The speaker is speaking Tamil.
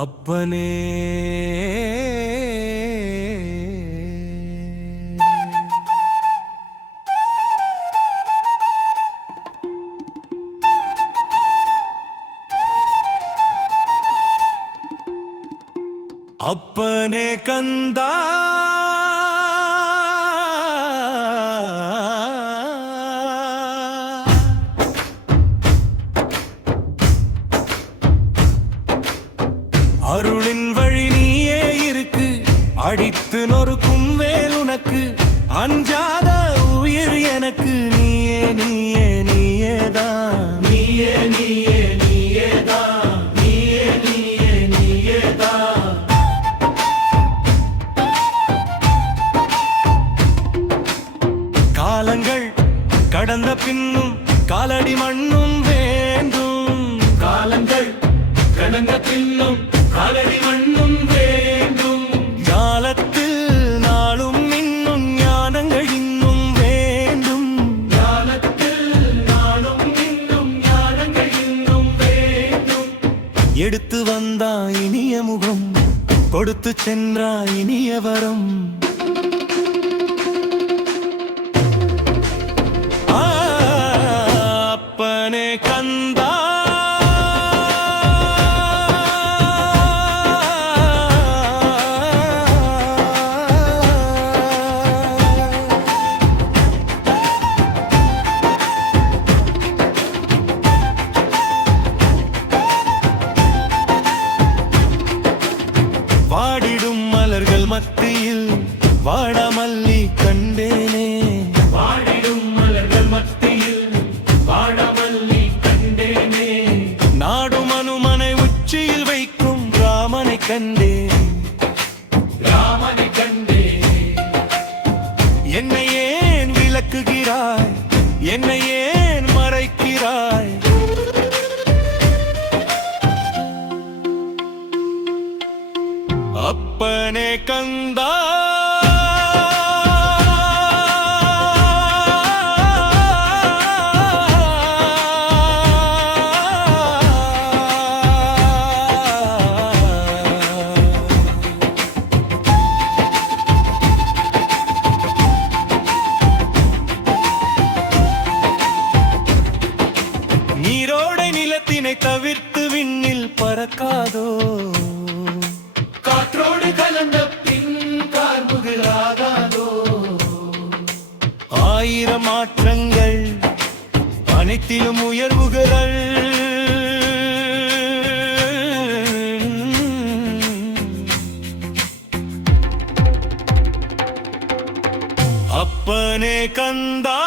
அப்பனே அப்பனே கந்தா அருளின் வழி நீயே இருக்கு, அடித்து நொறுக்கும் வேல் உனக்கு, அஞ்சாத உயிர் எனக்கு நீயே நீயே நீயேதான், நீயே நீயே நீயேதான், நீயே நீயே நீயேதான். காலங்கள் கடந்த பின்னும் காலடி மண்ணும் வேண்டும், காலங்கள் கடந்த பின்னும் காலடி மண்ணும் வேண்டும். ஞாலத்தில் நாளும் இன்னும் ஞானங்கள் இன்னும் வேண்டும், ஞாலத்தில் நாளும் இன்னும் ஞானங்கள் இன்னும் வேண்டும். எடுத்து வந்தா இனிய முகம், கொடுத்து சென்றா இனிய வரம். அப்பனே கந்தா வாடிடும் மலர்கள் மத்தியில் வாடாமல்லி கண்டேனே, வாடிடும் மலர்கள் மத்தியில் வாடாமல்லி கண்டேனே. நாடும் அனுமனை உச்சியில் வைக்கும் ராமனை கண்டேன், ராமனை கண்டேன். என்னை ஏன் விளக்குகிறாய், என்னை ஏன் மறைக்கிறாய்? அப்பனே கந்தா நீரோடை நிலத்தினை தவிர்த்து விண்ணில் பறக்காதோ, காற்றோடு கலந்த பின் கார்புகளாகாதோ. ஆயிரம் மாற்றங்கள் அனைத்திலும் உயர்வுகள், அப்பனே கந்தா